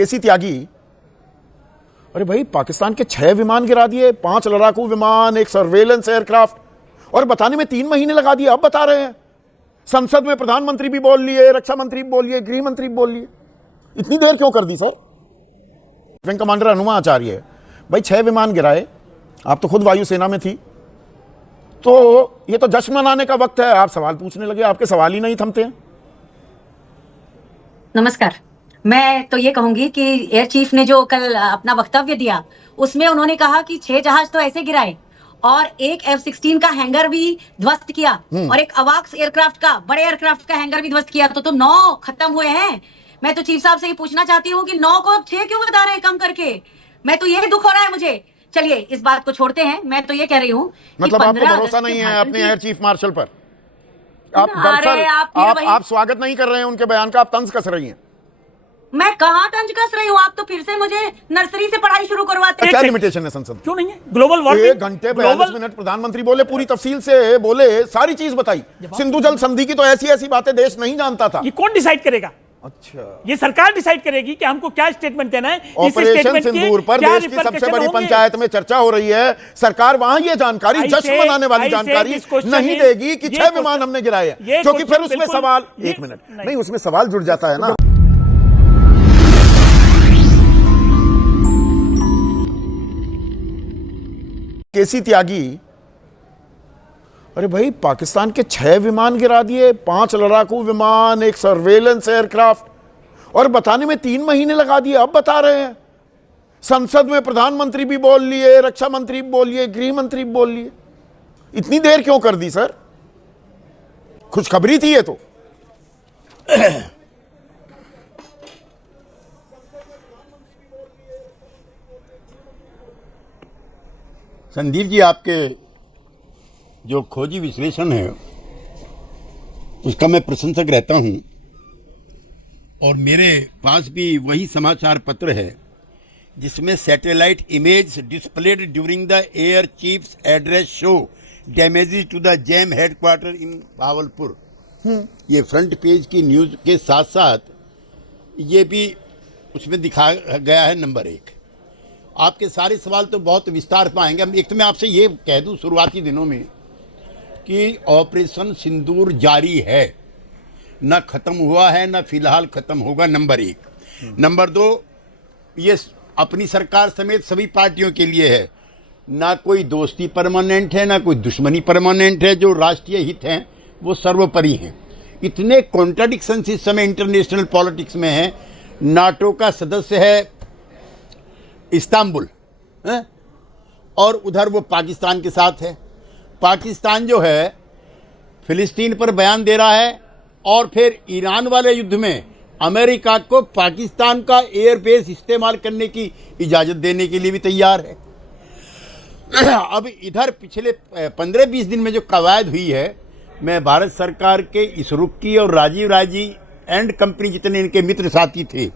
केसी त्यागी, अरे भाई पाकिस्तान के 6 विमान गिरा दिए, 5 लड़ाकू विमान, एक सर्वेलेंस एयरक्राफ्ट, और बताने में 3 महीने लगा दिए। अब बता रहे हैं संसद में प्रधानमंत्री भी बोल लिए, रक्षा मंत्री भी बोल लिए, गृह मंत्री भी बोल लिए। इतनी देर क्यों कर दी सर? विंग कमांडर हनुमा आचार्य, भाई 6 विमान गिराए, आप तो खुद वायुसेना में थी, तो ये तो जश्न मनाने का वक्त है, आप सवाल पूछने लगे, आपके सवाल ही नहीं थमते हैं। नमस्कार। मैं तो ये कहूंगी कि एयर चीफ ने जो कल अपना वक्तव्य दिया उसमें उन्होंने कहा कि 6 जहाज तो ऐसे गिराए और एक F-16 का हैंगर भी ध्वस्त किया और एक अवाक्स एयरक्राफ्ट का, बड़े एयरक्राफ्ट का हैंगर भी ध्वस्त किया, तो 9 खत्म हुए हैं। मैं तो चीफ साहब से ये पूछना चाहती हूँ कि 9 को 6 क्यों बता रहे हैं कम करके? मैं तो ये दुख हो रहा है मुझे। चलिए इस बात को छोड़ते हैं, मैं तो ये कह रही हूँ मतलब आपको भरोसा नहीं है अपने एयर चीफ मार्शल पर? आप दरअसल आप स्वागत नहीं कर रहे हैं उनके बयान का, आप तंज कस रही हैं। मैं कहाँ तंज कस रही हूँ? आप तो फिर से मुझे नर्सरी से पढ़ाई शुरू करवाते हैं। क्या लिमिटेशन है संसद? क्यों नहीं है? ग्लोबल वार्मिंग 1 घंटे 42 मिनट प्रधानमंत्री बोले, पूरी तफसील से बोले, सारी चीज बताई। सिंधु जल संधि की तो ऐसी ऐसी बातें देश नहीं जानता था। ये कौन डिसाइड करेगा? अच्छा, ये सरकार डिसाइड करेगी कि हमको क्या स्टेटमेंट देना है। ऑपरेशन सिंदूर पर देश की सबसे बड़ी पंचायत में चर्चा हो रही है, सरकार वहां ये जानकारी, जश्न मनाने वाली जानकारी नहीं देगी कि 6 विमान हमने गिराए हैं, क्योंकि फिर उसमें सवाल, 1 मिनट नहीं, उसमें सवाल जुड़ जाता है ना। केसी त्यागी, अरे भाई पाकिस्तान के 6 विमान गिरा दिए, 5 लड़ाकू विमान, एक सर्वेलेंस एयरक्राफ्ट, और बताने में 3 महीने लगा दिए। अब बता रहे हैं संसद में प्रधानमंत्री भी बोल लिए, रक्षा मंत्री भी बोल लिए, गृह मंत्री भी बोल लिए। इतनी देर क्यों कर दी सर? खुशखबरी थी ये तो। संदीप जी, आपके जो खोजी विश्लेषण है उसका मैं प्रशंसक रहता हूं, और मेरे पास भी वही समाचार पत्र है जिसमें satellite image displayed during the air chief's address show damages to the JeM headquarter in Bahawalpur. ये फ्रंट पेज की न्यूज के साथ साथ ये भी उसमें दिखा गया है। नंबर 1, आपके सारे सवाल तो बहुत विस्तार पाएंगे। एक तो मैं आपसे ये कह दूं शुरुआती दिनों में कि ऑपरेशन सिंदूर जारी है, न खत्म हुआ है, न फिलहाल खत्म होगा। नंबर 1। नंबर 2, ये अपनी सरकार समेत सभी पार्टियों के लिए है, ना कोई दोस्ती परमानेंट है, ना कोई दुश्मनी परमानेंट है। जो राष्ट्रीय हित हैं वो सर्वोपरि हैं। इतने कॉन्ट्राडिक्शन इस समय इंटरनेशनल पॉलिटिक्स में है। नाटो का सदस्य है इस्तांबुल, और उधर वो पाकिस्तान के साथ है। पाकिस्तान जो है फिलिस्तीन पर बयान दे रहा है, और फिर ईरान वाले युद्ध में अमेरिका को पाकिस्तान का एयरबेस इस्तेमाल करने की इजाज़त देने के लिए भी तैयार है। अब इधर पिछले 15-20 दिन में जो कवायद हुई है, मैं भारत सरकार के इसरुक्की और राजीव राजी एंड कंपनी जितने इनके मित्र साथी थे,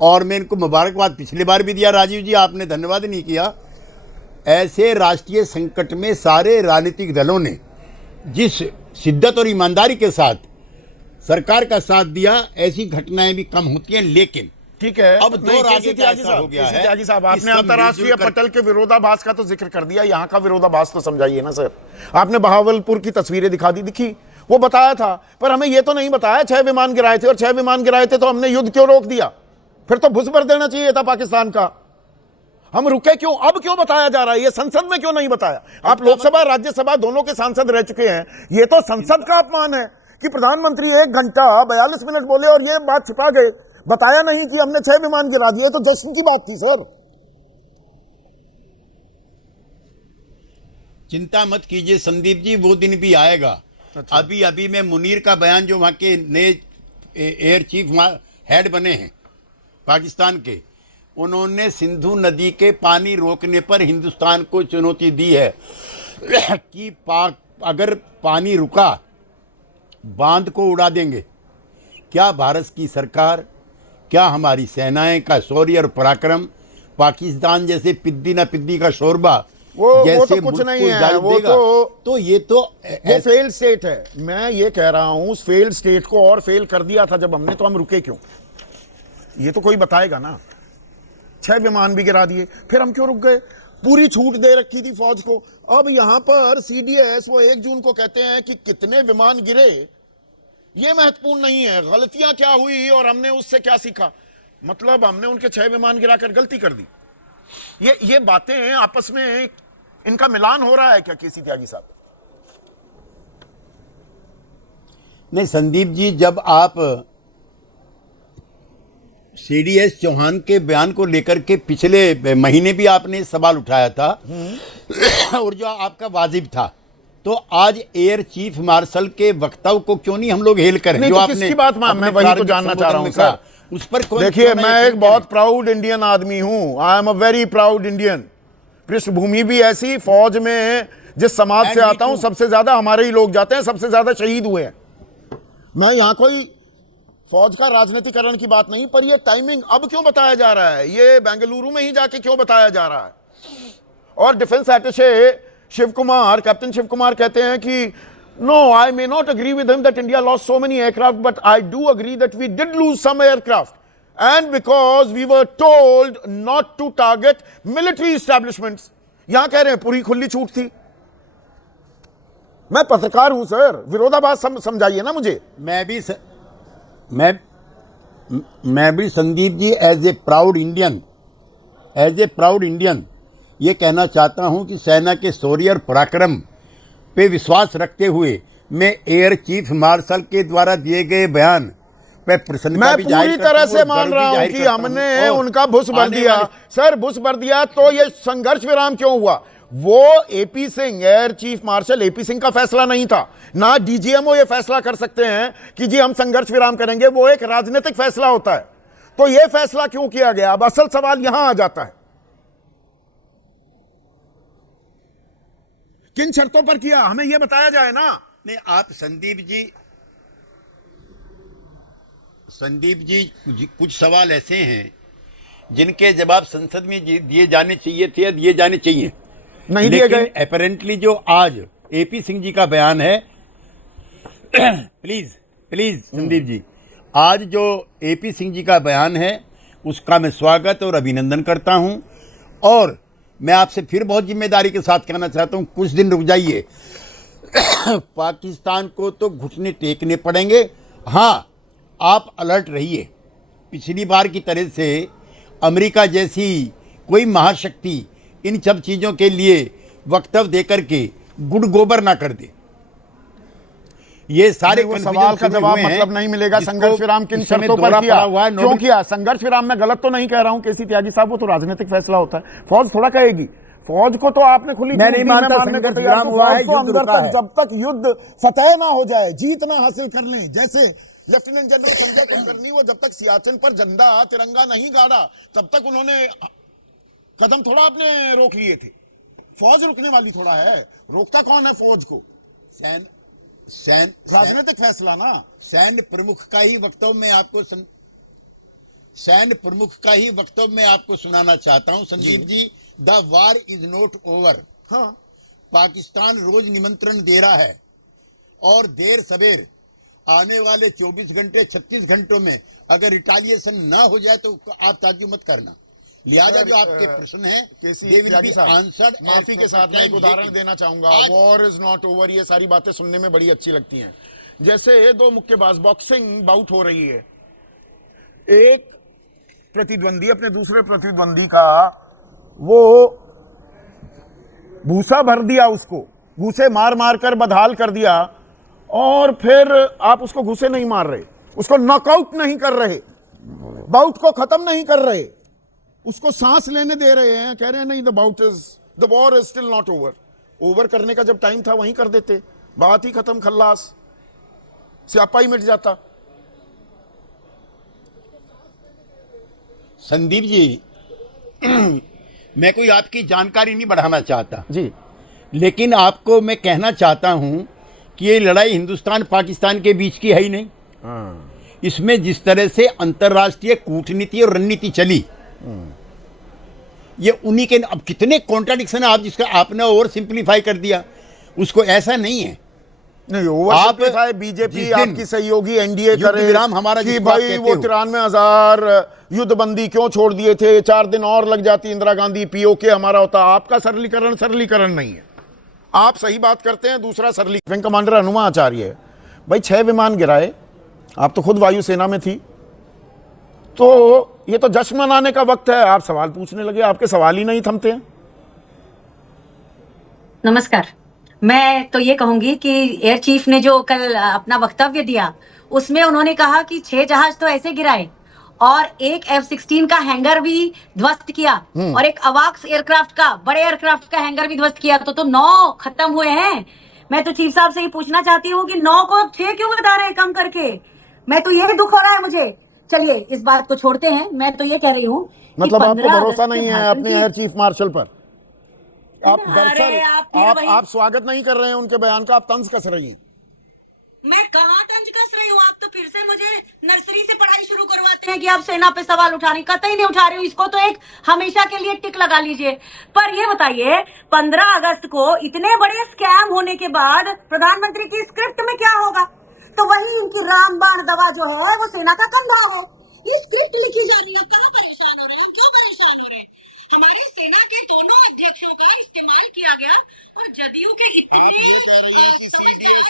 और मैं इनको मुबारकबाद पिछली बार भी दिया, राजीव जी आपने धन्यवाद नहीं किया। ऐसे राष्ट्रीय संकट में सारे राजनीतिक दलों ने जिस शिद्दत और ईमानदारी के साथ सरकार का साथ दिया, ऐसी घटनाएं भी कम होती हैं। लेकिन ठीक है, अब दो राजे ऐसा हो गया है। त्यागी साहब, आपने अंतर्राष्ट्रीय पटल के विरोधाभास का तो जिक्र कर दिया, यहाँ का विरोधाभास तो समझाइए ना सर। आपने बहावलपुर की तस्वीरें दिखी, वो बताया था, पर हमें ये तो नहीं बताया 6 विमान गिराए थे, और 6 विमान गिराए थे तो हमने युद्ध क्यों रोक दिया? फिर तो भुस भर देना चाहिए था पाकिस्तान का। हम रुके क्यों? अब क्यों बताया जा रहा है? ये संसद में क्यों नहीं बताया? आप लोकसभा राज्यसभा दोनों के सांसद रह चुके हैं, ये तो संसद का अपमान है कि प्रधानमंत्री 1 घंटा 42 मिनट बोले और ये बात छिपा गए, बताया नहीं कि हमने 6 विमान गिरा दिए। तो जश्न की बात थी सर। चिंता मत कीजिए संदीप जी, वो दिन भी आएगा। अच्छा। अभी मैं मुनीर का बयान, जो वहां के नए एयर चीफ हेड बने हैं पाकिस्तान के, उन्होंने सिंधु नदी के पानी रोकने पर हिंदुस्तान को चुनौती दी है कि अगर पानी रुका बांध को उड़ा देंगे। क्या भारत की सरकार, क्या हमारी सेनाएं का शौर्य और पराक्रम पाकिस्तान जैसे पिद्दी ना पिद्दी का शोरबा वो तो कुछ नहीं है, तो ये तो फेल्ड स्टेट है। मैं ये कह रहा हूं, उस फेल्ड स्टेट को और फेल कर दिया था जब हमने, तो हम रुके क्यों? ये तो कोई बताएगा ना। 6 विमान भी गिरा दिए, फिर हम क्यों रुक गए? पूरी छूट दे रखी थी फौज को। अब यहां पर सीडीएस वो 1 जून को कहते हैं कि कितने विमान गिरे ये महत्वपूर्ण नहीं है, गलतियां क्या हुई और हमने उससे क्या सीखा। मतलब हमने उनके 6 विमान गिराकर गलती कर दी। ये बातें आपस में इनका मिलान हो रहा है क्या केसी त्यागी साहब? नहीं संदीप जी, जब आप सीडीएस चौहान के बयान को लेकर के पिछले महीने भी आपने सवाल उठाया था और जो आपका वाजिब था, तो आज एयर चीफ मार्शल के वक्तव्य को क्यों नहीं हम लोग हेल करें? नहीं, जो तो आपने किसकी बात मैं वही तो जानना चाह रहा हूं सर। उस पर देखिए, मैं एक बहुत प्राउड इंडियन आदमी हूं। I am a very proud Indian. पृष्ठभूमि भी ऐसी, फौज में जिस समाज से आता हूं सबसे ज्यादा हमारे ही लोग जाते हैं, सबसे ज्यादा शहीद हुए हैं। मैं यहां कोई फौज का राजनीतिकरण की बात नहीं, पर ये टाइमिंग अब क्यों बताया जा रहा है? ये बेंगलुरु में ही जाके क्यों बताया जा रहा है? और defence attache Shiv Kumar, captain Shiv Kumar कहते हैं कि no, I may not agree with him that India lost so many aircraft, but I do agree that we did lose some aircraft and because we were told not to target military establishments. यहां कह रहे हैं पूरी खुली छूट थी। मैं पत्रकार हूं सर, विरोधाभास समझाइए ना मुझे। मैं भी Sandeep ji as a proud Indian ये कहना चाहता हूं कि सेना के शौर्य और पराक्रम पे विश्वास रखते हुए मैं एयर चीफ मार्शल के द्वारा दिए गए बयान पे प्रसन्नता भी जाहिर पूरी करता तरह हूं से और मान गर्व भी रहा हूं जाहिर कि करता हूं। हमने और उनका भुस भर आने दिया वाले- सर, भुस भर दिया तो ये संघर्ष विराम क्यों हुआ? वो AP Singh, air chief marshal AP Singh का फैसला नहीं था ना। डीजीएमओ ये फैसला कर सकते हैं कि जी हम संघर्ष विराम करेंगे, वो एक राजनीतिक फैसला होता है। तो ये फैसला क्यों किया गया? अब असल सवाल यहां आ जाता है, किन शर्तों पर किया, हमें यह बताया जाए ना। नहीं, आप संदीप जी कुछ सवाल ऐसे हैं जिनके जवाब संसद में दिए जाने चाहिए थे, दिए जाने चाहिए, नहीं दिए गए। अपेरेंटली जो आज एपी सिंह जी का बयान है प्लीज संदीप जी, आज जो एपी सिंह जी का बयान है उसका मैं स्वागत और अभिनंदन करता हूं। और मैं आपसे फिर बहुत जिम्मेदारी के साथ कहना चाहता हूं, कुछ दिन रुक जाइए। पाकिस्तान को तो घुटने टेकने पड़ेंगे। हाँ, आप अलर्ट रहिए। पिछली बार की तरह से अमेरिका जैसी कोई महाशक्ति इन सब चीज़ों के लिए वक्तव्य देकर के गुड़ गोबर ना कर दे। ये सारे वो सवाल का जवाब मतलब नहीं मिलेगा। संघर्ष विराम किन शर्तों पर किया, क्यों किया? संघर्ष विराम में गलत तो नहीं कह रहा हूं केसी त्यागी साहब, वो तो राजनीतिक फैसला होता है। फौज थोड़ा कहेगी, फौज को तो आपने खुली मैं नहीं मानता संघर्ष विराम हुआ है, युद्ध रुका है। जब तक युद्ध फतेह ना हो जाए, जीत ना हासिल कर लें, जैसे लेफ्टिनेंट जनरल संजय कुलकर्णी, वो जब तक सियाचिन पर झंडा तिरंगा नहीं गाड़ा तब तक उन्होंने कदम थोड़ा अपने रोक लिए थे। फौज रुकने वाली थोड़ा है, रोकता कौन है फौज को? राजनीतिक फैसला ना। सैन्य प्रमुख का ही वक्तव्य मैं आपको सुनाना चाहता हूं Sandeep ji. The war is not over. हाँ, पाकिस्तान रोज निमंत्रण दे रहा है और देर सवेर आने वाले 24 घंटे 36 घंटों में अगर रिटालिएशन ना हो जाए तो आप ताज्जुब मत करना। लिहाजा जो आपके प्रश्न है आंसर्ड। माफी के साथ मैं एक उदाहरण देना चाहूंगा। वॉर इज नॉट ओवर, ये सारी बातें सुनने में बड़ी अच्छी लगती हैं। जैसे दो मुक्केबाज बॉक्सिंग बाउट हो रही है, एक प्रतिद्वंदी अपने दूसरे प्रतिद्वंदी का वो भूसा भर दिया, उसको घूसे मार मार कर बदहाल कर दिया, और फिर आप उसको घूसे नहीं मार रहे, उसको नॉकआउट नहीं कर रहे, बाउट को खत्म नहीं कर रहे, उसको सांस लेने दे रहे हैं, कह रहे हैं नहीं the war is still not over. Over करने का जब टाइम था वहीं कर देते, बात ही खत्म, खल्लास, स्यापा ही मिट जाता। संदीप जी, मैं कोई आपकी जानकारी नहीं बढ़ाना चाहता जी, लेकिन आपको मैं कहना चाहता हूं कि ये लड़ाई हिंदुस्तान पाकिस्तान के बीच की है ही नहीं। इसमें जिस तरह से अंतर्राष्ट्रीय कूटनीति और रणनीति चली, ये उन्हीं के, अब कितने कॉन्ट्राडिक्शन है, आप जिसका आपने ओवर सिंप्लीफाई कर दिया उसको। ऐसा नहीं है, नहीं, ओवरसिम्प्लीफाई है बीजेपी जिस दिन आपकी सहयोगी एनडीए युद्ध करे विराम हमारा कि जिसको आप भाई कहते वो हो। 93,000 युद्धबंदी क्यों छोड़ दिए थे, 4 दिन और लग जाती इंदिरा गांधी, पीओके हमारा होता। आपका सरलीकरण नहीं है। आप सही बात करते हैं, दूसरा सरलीकरण। विंग कमांडर हनुमा आचार्य, भाई 6 विमान गिराए, आप तो खुद वायुसेना में थी, तो ये तो जश्न मनाने का वक्त है, आप सवाल पूछने लगे, आपके सवाल ही नहीं थमते हैं। नमस्कार। मैं तो ये कहूंगी कि एयर चीफ ने जो कल अपना वक्तव्य दिया, उसमें उन्होंने कहा कि 6 जहाज तो ऐसे गिराए और एक F-16 का हैंगर भी ध्वस्त किया और एक अवाक्स एयरक्राफ्ट का, बड़े एयरक्राफ्ट का हैंगर भी ध्वस्त किया, तो 9 खत्म हुए हैं। मैं तो चीफ साहब से ये पूछना चाहती हूँ कि 9 को 6 क्यों बता रहे हैं कम करके? मैं तो ये दुख हो रहा है मुझे। चलिए इस बात को छोड़ते हैं। मैं तो ये कह रही हूँ कि मतलब आपको 15 भरोसा अगस्त के नहीं है भाषण अपने की- एयर चीफ मार्शल पर? आप अरे, दरअसल आप फिर वही- आप स्वागत नहीं कर रहे हैं उनके बयान का, आप तंज कस रही हैं। मैं कहाँ तंज कस रही हूँ? आप तो फिर से मुझे नर्सरी से पढ़ाई शुरू करवाते हैं कि आप सेना पे सवाल उठा रही। कतई नहीं उठा रही हूँ, इसको तो एक हमेशा के लिए टिक लगा लीजिए। पर ये बताइए, 15 अगस्त को इतने बड़े स्कैम होने के बाद प्रधानमंत्री की स्क्रिप्ट में क्या होगा? तो वही इनकी रामबाण दवा जो है वो सेना का कंधा है। ये स्क्रिप्ट लिखी जा रही है। कहाँ परेशान हो रहे हैं हम? क्यों परेशान हो रहे हैं? हमारी सेना के दोनों अध्यक्षों का इस्तेमाल किया गया और जदयू के इतने समझदार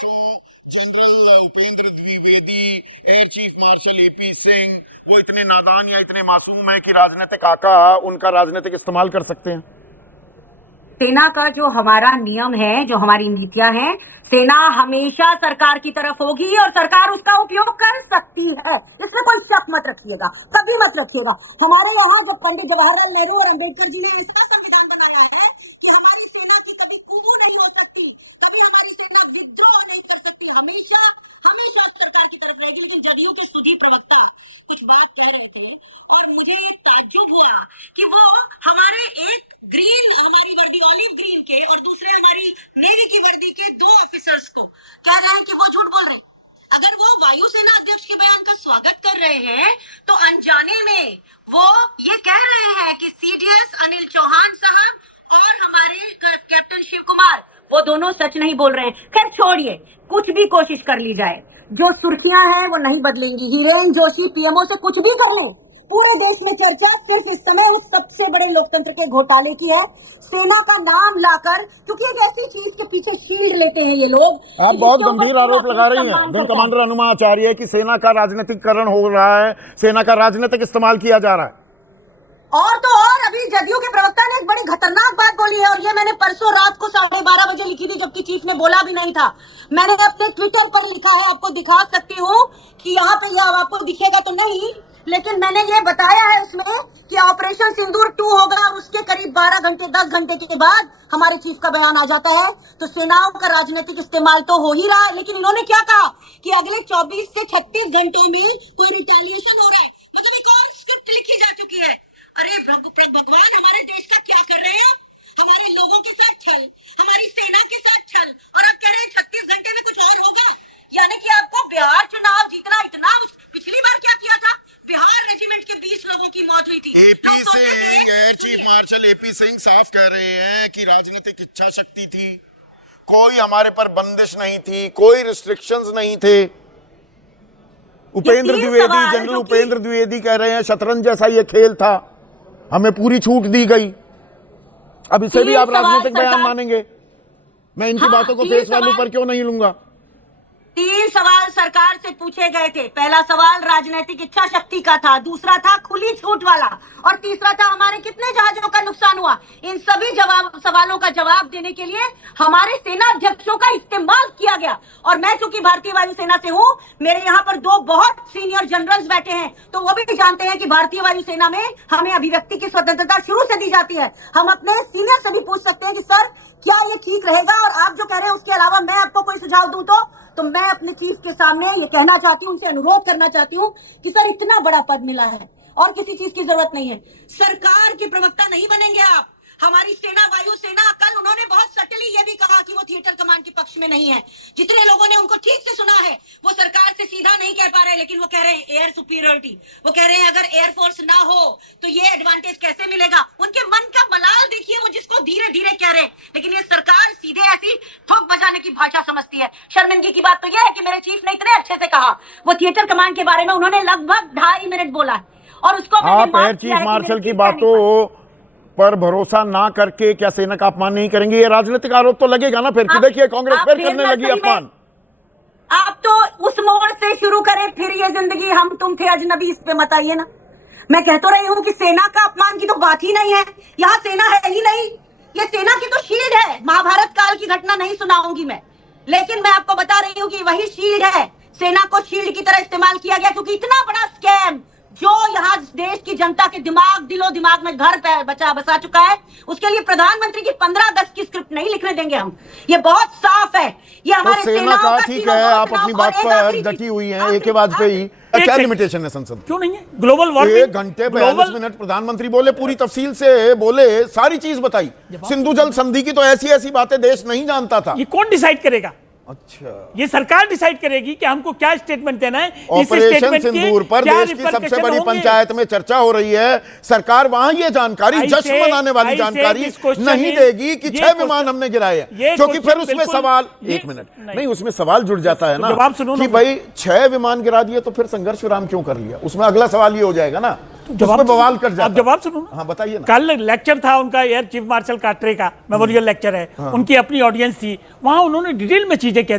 general Upendra Dwivedi, air chief marshal AP Singh, वो इतने नादान या इतने मासूम है कि राजनीतिक आका उनका राजनीतिक इस्तेमाल कर सकते हैं। सेना का जो हमारा नियम है, जो हमारी नीतियां हैं, सेना हमेशा सरकार की तरफ होगी और सरकार उसका उपयोग कर सकती है। इसमें कोई शक मत रखिएगा, कभी मत रखिएगा। हमारे यहाँ जब पंडित जवाहरलाल नेहरू और अंबेडकर जी ने ऐसा संविधान बनाया है कि हमारी सेना की कभी कूद नहीं हो सकती, कभी हमारी सेना विद्रोह नहीं कर सकती, हमेशा हमेशा सरकार की तरफ रहेगी। लेकिन जदयू के सुधी प्रवक्ता कुछ बात कह रहे थे और मुझे ताज्जुब हुआ कि वो हमारे एक ग्रीन, हमारी वर्दी ऑलिव ग्रीन के और दूसरे हमारी नेवी की वर्दी के 2 ऑफिसर्स को कह रहे हैं कि वो झूठ बोल रहे हैं। अगर वो वायुसेना अध्यक्ष के बयान का स्वागत कर रहे हैं तो अनजाने में वो ये कह रहे हैं कि सीडीएस अनिल चौहान साहब और हमारे कैप्टन शिव कुमार, वो दोनों सच नहीं बोल रहे हैं। खैर छोड़िए, कुछ भी कोशिश कर ली जाए, जो सुर्खियां हैं वो नहीं बदलेंगी। हिरेन जोशी पीएमओ से कुछ भी कर ले, पूरे देश में चर्चा सिर्फ इस समय उस सबसे बड़े लोकतंत्र के घोटाले की है, सेना का नाम लाकर, क्योंकि एक ऐसी चीज के पीछे शील्ड लेते हैं ये लोग। आप बहुत गंभीर आरोप लगा रही हैं विंग कमांडर हनुमा आचार्य कि सेना का राजनीतिकरण हो रहा है, सेना का राजनीतिक इस्तेमाल किया जा रहा है। और तो और अभी जदयू के प्रवक्ता ने एक बड़ी खतरनाक बात बोली है और ये मैंने परसों रात को 12:30 बजे लिखी थी, जबकि चीफ ने बोला भी नहीं था। मैंने अपने ट्विटर पर लिखा है, आपको दिखा सकती हूँ कि यहाँ पे यह आपको दिखेगा तो नहीं, लेकिन मैंने ये बताया है उसमें कि ऑपरेशन सिंदूर 2 होगा और उसके करीब 12 घंटे 10 घंटे के बाद हमारे चीफ का बयान आ जाता है। तो सेनाओं का राजनीतिक इस्तेमाल तो हो ही रहा है, लेकिन इन्होंने क्या कहा कि अगले 24 से 36 घंटों में कोई रिटेलिएशन हो रहा है, मतलब एक और स्क्रिप्ट लिखी जा चुकी है। अरे भगवान, हमारे देश का क्या कर रहे हैं आप? हमारे लोगों के साथ छल, हमारी सेना के साथ छल, और आप कह रहे हैं 36 घंटे में कुछ और होगा। यानी कि आपको बिहार चुनाव जीतना इतना, पिछली बार क्या किया था, बिहार रेजिमेंट के 20 लोगों की मौत हुई थी। AP Singh, air chief marshal AP Singh साफ कह रहे हैं कि राजनीतिक इच्छा शक्ति थी, कोई हमारे पर बंदिश नहीं थी, कोई रिस्ट्रिक्शंस नहीं थे। उपेंद्र द्विवेदी, जनरल उपेंद्र द्विवेदी कह रहे हैं शतरंज जैसा ये खेल था, हमें पूरी छूट दी गई। अब इसे भी आप राजनीतिक बयान मानेंगे? मैं इनकी बातों को फेस वैल्यू पर क्यों नहीं लूंगा? 3 सवाल सरकार से पूछे गए थे। पहला सवाल राजनीतिक इच्छा शक्ति का था, दूसरा था खुली छूट वाला, और तीसरा था हमारे कितने जहाजों का नुकसान हुआ। इन सभी सवालों का जवाब देने के लिए हमारे सेना अध्यक्षों का इस्तेमाल किया गया। और मैं चूंकि भारतीय वायुसेना से हूं, मेरे यहाँ पर 2 बहुत सीनियर जनरल्स बैठे हैं, तो वो भी जानते हैं कि भारतीय वायुसेना में हमें अभिव्यक्ति की स्वतंत्रता शुरू से दी जाती है। हम अपने सीनियर से भी पूछ सकते हैं कि सर क्या ये ठीक रहेगा, और आप जो कह रहे हैं उसके अलावा मैं आपको कोई सुझाव दूं तो मैं अपने चीफ के सामने ये कहना चाहती हूँ, उनसे अनुरोध करना चाहती हूँ कि सर इतना बड़ा पद मिला है और किसी चीज की जरूरत नहीं है, सरकार के प्रवक्ता नहीं बनेंगे आप। हमारी सेना, वायुसेना, कल उन्होंने बहुत सटली ये भी कहा कि वो थिएटर कमांड के पक्ष में नहीं है। जितने लोगों ने उनको ठीक से सुना है वो सरकार से सीधा नहीं कह पा रहे, लेकिन वो कह रहे हैं एयर सुपीरियरिटी। वो कह रहे हैं अगर एयरफोर्स ना हो तो ये एडवांटेज कैसे मिलेगा। उनके मन का मलाल देखिए, वो जिसको धीरे धीरे कह रहे हैं, लेकिन ये सरकार सीधे ऐसी ठोक बजाने की भाषा समझती है। शर्मिंदगी की बात तो यह है कि मेरे चीफ ने इतने अच्छे से कहा, वो थिएटर कमांड के बारे में उन्होंने लगभग 2.5 मिनट बोला और उसको मैंने आप मार्क एयर किया चीफ है कि मार्शल मेरे की चीफ का नहीं बातों पर भरोसा ना करके क्या सेना का अपमान नहीं करेंगे? ये राजनीतिक आरोप तो लगेगा ना फिर कि देखिए कांग्रेस आप फिर फिर करने लगी नर्सरी में- अपमान। आप तो उस मोड़ से शुरू करें, फिर ये जिंदगी हम तुम थे अजनबी, इस पे मत आइए ना। मैं कह तो रही हूं कि सेना का अपमान की तो बात ही नहीं है, यहाँ सेना है ही नहीं। ये सेना की तो शील्ड है। महाभारत काल की घटना नहीं सुनाऊंगी मैं, लेकिन मैं आपको बता रही हूं कि वही शील्ड है। सेना को शील्ड की तरह इस्तेमाल किया गया क्योंकि इतना बड़ा स्कैम जो यहाँ देश की जनता के दिलो दिमाग में घर पे बसा चुका है, उसके लिए प्रधानमंत्री की 15-10 की स्क्रिप्ट नहीं लिखने देंगे हम। ये बहुत साफ है। ये तो हमारे सेना का ठीक तीनों है, दोस्त आप अपनी और बात एक पर आखिरी डटी चीज- हुई हैं। आखिरी- एक के वाजपेयी एक क्या सेकंड। लिमिटेशन है संसद? क्यों नहीं है? ग्लोबल वार्मिंग 1 घंटे 42 मिनट प्रधानमंत्री बोले, पूरी तफसील से बोले, सारी चीज बताई। सिंधु जल संधि की तो ऐसी ऐसी बातें देश नहीं जानता था। ये कौन डिसाइड करेगा? अच्छा, ये सरकार डिसाइड करेगी कि हमको क्या स्टेटमेंट देना है। इस ऑपरेशन स्टेटमेंट के सिंदूर पर क्या देश की सबसे repercussion बड़ी होंगे? पंचायत में चर्चा हो रही है। सरकार वहां ये जानकारी, I जश्न say- मनाने वाली I say जानकारी this question नहीं is- देगी कि ये 6 विमान question- हमने गिराए हैं, ये क्योंकि फिर question उसमें बिल्कुल- सवाल ये- 1 मिनट नहीं। नहीं, उसमें सवाल जुड़ जाता है ना जवाब सुनो कि ना। भाई 6 विमान गिरा दिए तो फिर संघर्ष विराम क्यों कर लिया? उसमें अगला सवाल ये हो जाएगा ना, उसमें बवाल कर जाता। आप जवाब सुनो ना। हाँ बताइए ना। कल लेक्चर था उनका, एयर चीफ मार्शल काटरे का मेमोरियल लेक्चर है। उनकी अपनी ऑडियंस थी, वहां उन्होंने डिटेल में चीजें कह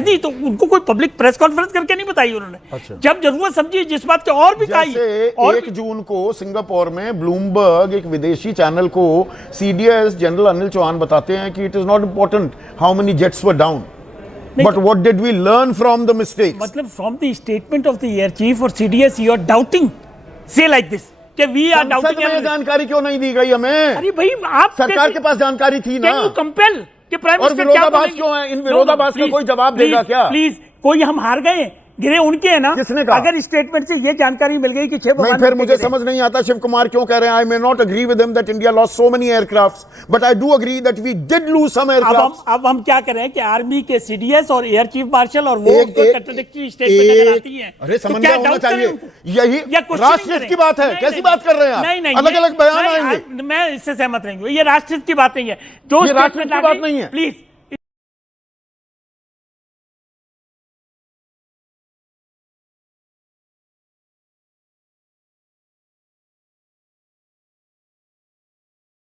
दी तो उनको कोई पब्लिक प्रेस कॉन्फ्रेंस करके नहीं बताई उन्होंने। अच्छा। जब जरूरत समझी जिस बात की और भी कही। जैसे और 1 जून को सिंगापुर में ब्लूमबर्ग एक विदेशी चैनल को सीडीएस जनरल अनिल चौहान बताते हैं कि it is not important how many jets were down, but what did we learn from the mistakes? मतलब from the statement of the air chief और CDS you are doubting, say like this कि we are Sansad में ये doubting. जानकारी क्यों नहीं दी गई हमें? अरे भाई आप सरकार के पास जानकारी थी ना। कैन यू कंपेल कि प्राइम और मिनिस्टर क्या विरोधाभास बोलेंगे? क्यों है? इन विरोधाभास का कोई जवाब देगा क्या? प्लीज, कोई हम हार गए, गिरे उनके हैं ना। किसने कहा? अगर स्टेटमेंट से ये जानकारी मिल गई कि 6 नहीं, फिर मुझे समझ नहीं आता शिव कुमार क्यों कह रहे हैं I may not agree with him that India lost so many aircrafts, but I do agree that we did lose some aircrafts. अब हम क्या करें कि आर्मी के सीडीएस और एयर चीफ मार्शल और वो कंट्राडिक्टरी स्टेटमेंट अगर आती हैं अरे तो समन्वय क्या होना doubt करें चाहिए। उनको? यही या question राष्ट्रहित करें? की बात है। नहीं, कैसी नहीं, बात कर रहे हैं आप? नहीं, अलग अलग बयान नहीं, आएंगे। मैं इससे सहमत नहीं हूँ। ये राष्ट्रहित की बात नहीं है। जो ये राष्ट्रहित की बात नहीं है। प्लीज